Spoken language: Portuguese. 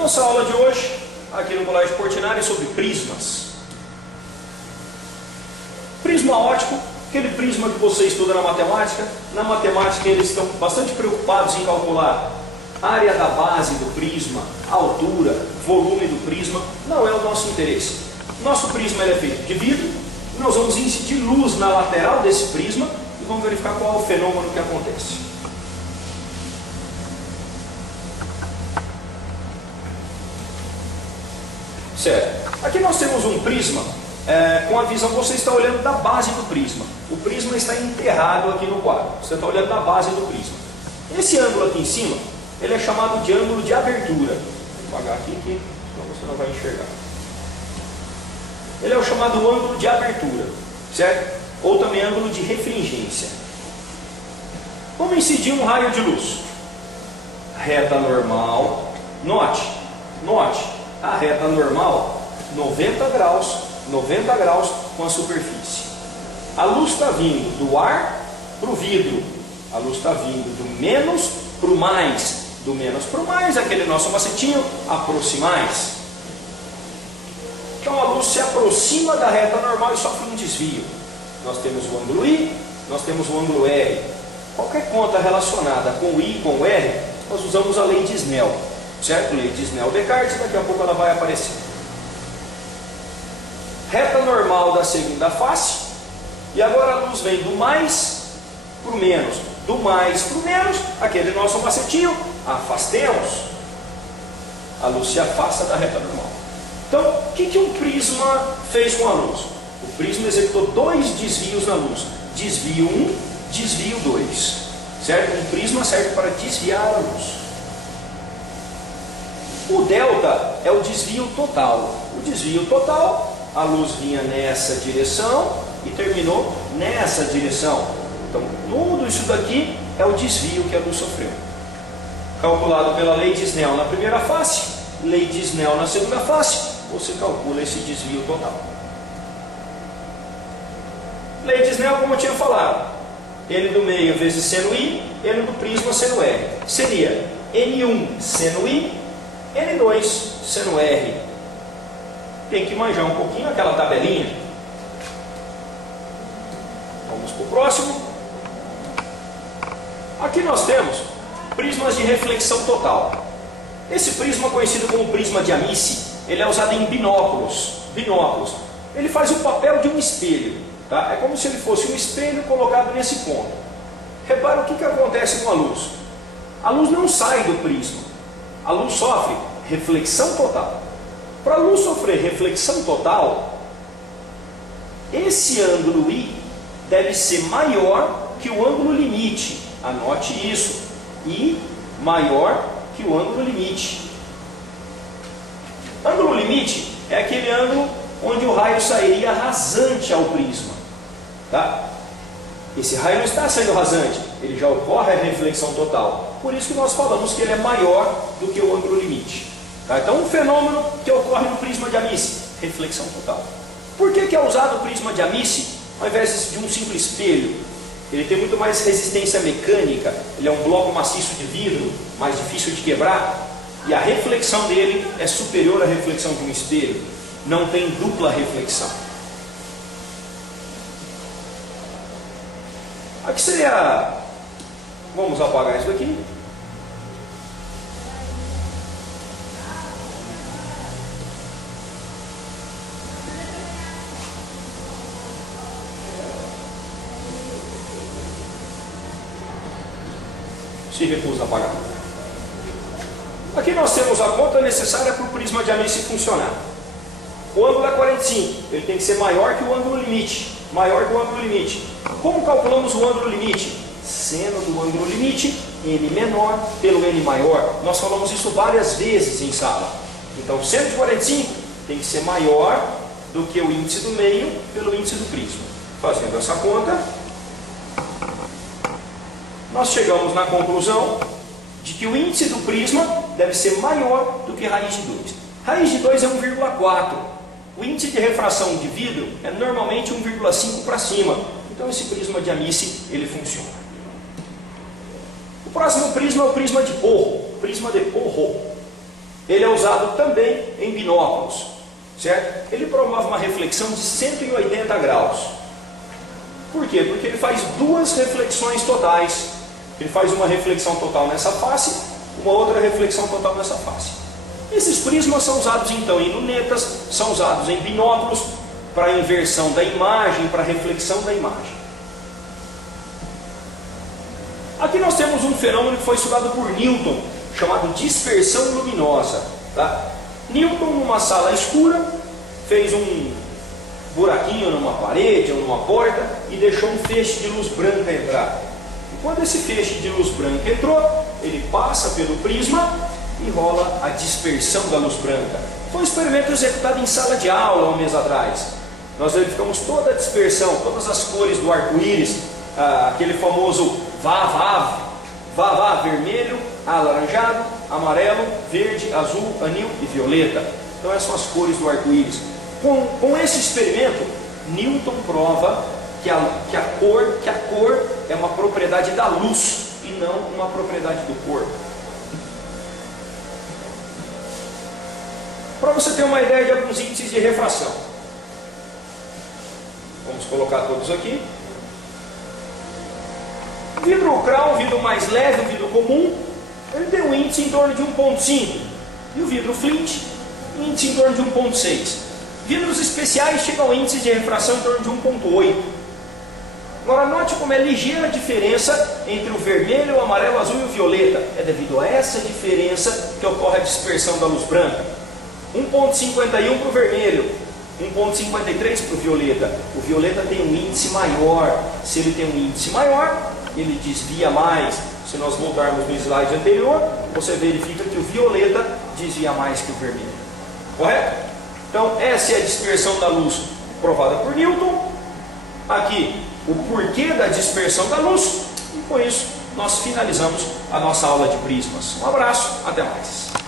Nossa aula de hoje, aqui no Colégio Portinari, é sobre prismas. Prisma óptico, aquele prisma que você estuda na matemática. Na matemática eles estão bastante preocupados em calcular a área da base do prisma, a altura, volume do prisma. Não é o nosso interesse. Nosso prisma ele é feito de vidro. Nós vamos incidir luz na lateral desse prisma e vamos verificar qual é o fenômeno que acontece. Certo. Aqui nós temos um prisma com a visão, você está olhando da base do prisma. O prisma está enterrado aqui no quadro. Você está olhando da base do prisma. Esse ângulo aqui em cima, ele é chamado de ângulo de abertura. Vou apagar aqui, que senão você não vai enxergar. Ele é o chamado ângulo de abertura, certo? Ou também ângulo de refringência. Vamos incidir um raio de luz. Reta normal. Note, a reta normal, 90 graus com a superfície. A luz está vindo do ar para o vidro. A luz está vindo do menos para o mais. Do menos para o mais, aquele nosso macetinho, aproximais. Então a luz se aproxima da reta normal e sofre um desvio. Nós temos o ângulo I, nós temos o ângulo R. Qualquer conta relacionada com o I e com o R, nós usamos a lei de Snell. Certo? Lei de Snell-Descartes, daqui a pouco ela vai aparecer. Reta normal da segunda face. E agora a luz vem do mais para o menos. Do mais para o menos, aquele nosso macetinho, afastemos. A luz se afasta da reta normal. Então, o que um prisma fez com a luz? O prisma executou dois desvios na luz. Desvio 1, desvio 2. Certo? Um prisma serve para desviar a luz. O delta é o desvio total. O desvio total, a luz vinha nessa direção e terminou nessa direção. Então, tudo isso daqui é o desvio que a luz sofreu. Calculado pela lei de Snell na primeira face, lei de Snell na segunda face, você calcula esse desvio total. Lei de Snell, como eu tinha falado, N do meio vezes seno I, N do prisma seno R. Seria N1 seno I, N2 seno R. Tem que manjar um pouquinho aquela tabelinha. Vamos para o próximo. Aqui nós temos prismas de reflexão total. Esse prisma, conhecido como prisma de Amici, ele é usado em binóculos. Ele faz o papel de um espelho. Tá? É como se ele fosse um espelho colocado nesse ponto. Repara o que acontece com a luz. A luz não sai do prisma. A luz sofre reflexão total. Para a luz sofrer reflexão total, esse ângulo I deve ser maior que o ângulo limite. Anote isso. I maior que o ângulo limite. Ângulo limite é aquele ângulo onde o raio sairia rasante ao prisma. Tá? Esse raio não está saindo rasante, ele já ocorre a reflexão total. Por isso que nós falamos que ele é maior do que o ângulo limite. Tá? Então, um fenômeno que ocorre no prisma de Amici, reflexão total. Por que é usado o prisma de Amici ao invés de um simples espelho? Ele tem muito mais resistência mecânica, ele é um bloco maciço de vidro, mais difícil de quebrar, e a reflexão dele é superior à reflexão de um espelho. Não tem dupla reflexão. Aqui seria... Vamos apagar isso aqui. Se recusa a apagar. Aqui nós temos a conta necessária para o prisma de Amici funcionar. O ângulo é 45, ele tem que ser maior que o ângulo limite. Como calculamos o ângulo limite? Seno do ângulo limite, N menor pelo N maior. Nós falamos isso várias vezes em sala. Então, seno de 45 tem que ser maior do que o índice do meio pelo índice do prisma. Fazendo essa conta, nós chegamos na conclusão de que o índice do prisma deve ser maior do que raiz de 2. Raiz de 2 é 1,4. O índice de refração de vidro é normalmente 1,5 para cima. Então esse prisma de Amici, ele funciona. O próximo prisma é o prisma de Porro. Prisma de Porro. ele é usado também em binóculos, certo? Ele promove uma reflexão de 180 graus. Por quê? Porque ele faz duas reflexões totais. Ele faz uma reflexão total nessa face, uma outra reflexão total nessa face. Esses prismas são usados então em lunetas, são usados em binóculos, para inversão da imagem, para reflexão da imagem. Aqui nós temos um fenômeno que foi estudado por Newton, chamado dispersão luminosa. Tá? Newton, numa sala escura, fez um buraquinho numa parede ou numa porta e deixou um feixe de luz branca entrar. E quando esse feixe de luz branca entrou, ele passa pelo prisma e rola a dispersão da luz branca. Foi um experimento executado em sala de aula um mês atrás. Nós verificamos toda a dispersão, todas as cores do arco-íris, aquele famoso vá, vermelho, alaranjado, amarelo, verde, azul, anil e violeta. Então essas são as cores do arco-íris. Com esse experimento, Newton prova que a cor é uma propriedade da luz e não uma propriedade do corpo. Para você ter uma ideia de alguns índices de refração. Vamos colocar todos aqui. Vidro crown, vidro mais leve, o vidro comum, ele tem um índice em torno de 1,5. E o vidro flint, índice em torno de 1,6. Vidros especiais chegam ao índice de refração em torno de 1,8. Agora note como é ligeira a diferença entre o vermelho, o amarelo, o azul e o violeta. É devido a essa diferença que ocorre a dispersão da luz branca. 1,51 para o vermelho, 1,53 para o violeta. O violeta tem um índice maior. Se ele tem um índice maior, ele desvia mais. Se nós voltarmos no slide anterior, você verifica que o violeta desvia mais que o vermelho. Correto? Então, essa é a dispersão da luz provada por Newton. Aqui, o porquê da dispersão da luz. E com isso, nós finalizamos a nossa aula de prismas. Um abraço, até mais.